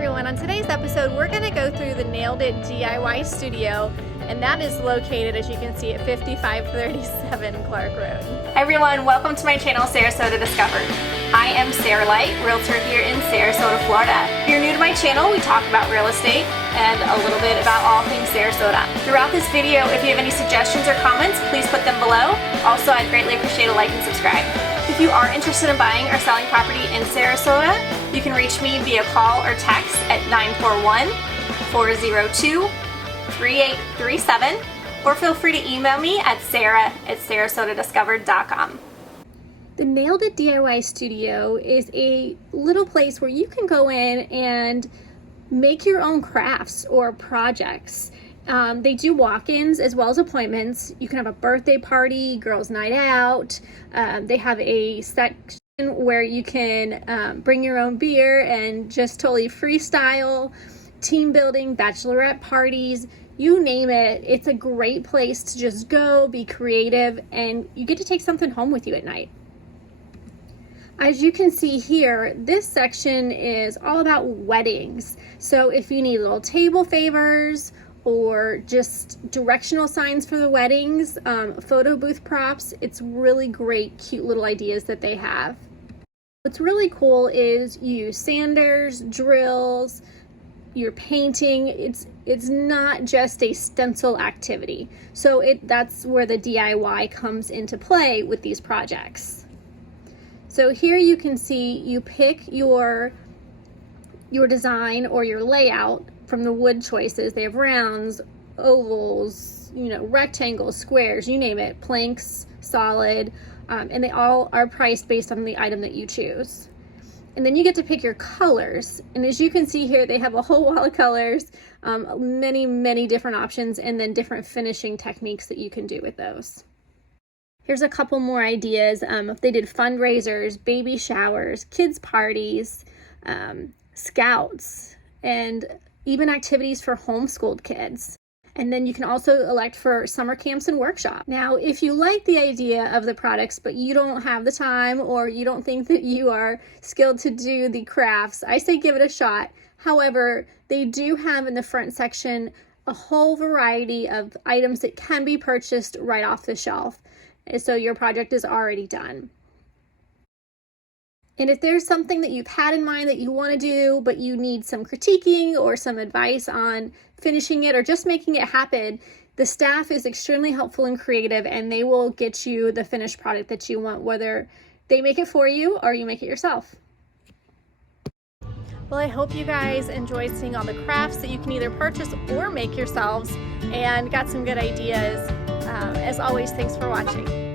everyone. On today's episode, we're going to go through the Nailed It DIY studio, and that is located, as you can see, at 5537 Clark Road. Hi everyone, welcome to my channel, Sarasota Discovered. I am Sarah Leicht, realtor here in Sarasota, Florida. If you're new to my channel, we talk about real estate and a little bit about all things Sarasota. Throughout this video, if you have any suggestions or comments, please put them below. Also, I'd greatly appreciate a like and subscribe. If you are interested in buying or selling property in Sarasota, you can reach me via call or text at 941-402-3837, or feel free to email me at sarah@sarasotadiscovered.com. The Nailed It DIY studio is a little place where you can go in and make your own crafts or projects. They do walk-ins as well as appointments. You can have a birthday party, girls' night out. They have a section where you can bring your own beer and just totally freestyle, team building, bachelorette parties, you name it. It's a great place to just go, be creative, and you get to take something home with you at night. As you can see here, this section is all about weddings. So if you need little table favors or just directional signs for the weddings, photo booth props, it's really great, cute little ideas that they have. What's really cool is you use sanders, drills, you're painting. It's not just a stencil activity. So that's where the DIY comes into play with these projects. So here you can see you pick your design or your layout from the wood choices. They have rounds, ovals, rectangles, squares, you name it, planks, solid, and they all are priced based on the item that you choose. And then you get to pick your colors. And as you can see here, they have a whole wall of colors, many different options, and then different finishing techniques that you can do with those. Here's a couple more ideas. If they did fundraisers, baby showers, kids parties, scouts, and even activities for homeschooled kids. And then you can also elect for summer camps and workshops. Now, if you like the idea of the products, but you don't have the time or you don't think that you are skilled to do the crafts, I say give it a shot. However, they do have in the front section a whole variety of items that can be purchased right off the shelf. So your project is already done. And if there's something that you've had in mind that you want to do, but you need some critiquing or some advice on finishing it or just making it happen, the staff is extremely helpful and creative, and they will get you the finished product that you want, whether they make it for you or you make it yourself. Well, I hope you guys enjoyed seeing all the crafts that you can either purchase or make yourselves and got some good ideas. As always, thanks for watching.